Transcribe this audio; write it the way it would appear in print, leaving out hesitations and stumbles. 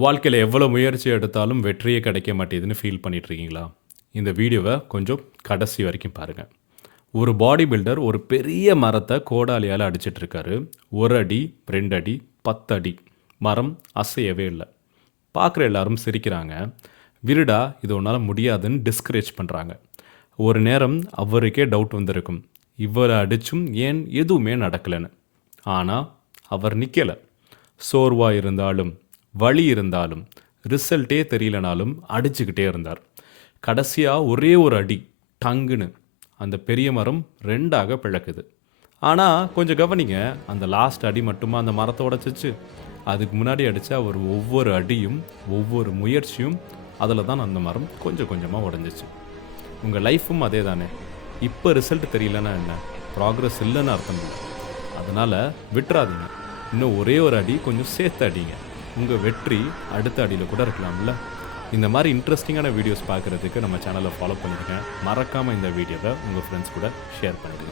வாழ்க்கையில எவ்வளோ முயற்சி எடுத்தாலும் வெற்றியே கிடைக்க மாட்டேதுன்னு ஃபீல் பண்ணிட்டுருக்கீங்களா? இந்த வீடியோவ கொஞ்சம் கடைசி வரைக்கும் பாருங்க. ஒரு பாடி பில்டர் ஒரு பெரிய மரத்த கோடாலியால அடிச்சிட்டுருக்காரு. 1 அடி, 2 அடி, 10 அடி. மரம் அசையவே இல்ல. பார்க்குற எல்லாரும் சிரிக்கிறாங்க. "விடுடா, இது உன்னால முடியாதுன்னு" டிஸ்கரேஜ் பண்றாங்க. ஒரு நேரம் அவருக்கே டவுட் வந்திருக்கும். இவ்வளோ அடிச்சும் ஏன் எதுவுமே நடக்கலன்னு. ஆனா, அவர் நிக்கல. சோர்வா இருந்தாலும், வலி இருந்தாலும், ரிசல்ட்டே தெரியலனாலும் அடிச்சுக்கிட்டே இருந்தார். கடைசியா ஒரே ஒரு அடி, டங்குன்னு அந்த பெரிய மரம் 2ஆக பிளக்குது. ஆனா, கொஞ்சம் கவனிங்க, அந்த லாஸ்ட் அடி மட்டுமா அந்த மரத்த உடைச்சுச்சு? அதுக்கு முன்னாடி அடிச்ச அவர் ஒவ்வொரு அடியும், ஒவ்வொரு முயற்சியும், அதில தான் அந்த மரம் கொஞ்சம் கொஞ்சமா உடைஞ்சுச்சு. உங்க லைஃப்பும் அதே தானே. இப்ப ரிசல்ட் தெரியலன்னா என்ன? ப்ராக்ரஸ் இல்லன்னு அர்த்தம் இல்ல. அதனால விட்றாதீங்க. இன்னும் ஒரே ஒரு அடி கொஞ்சம் சேர்த்து அடிங்க. உங்க வெற்றி அடுத்த அடியில கூட இருக்கலாம்ல. இந்த மாரி இன்ட்ரஸ்டிங்கான வீடியோஸ் பார்க்குறதுக்கு நம்ம சேனலை ஃபாலோ பண்ணிடுங்க. மறக்காம இந்த வீடியோவை உங்க ஃப்ரெண்ட்ஸ் கூட ஷேர் பண்ணிடுங்க.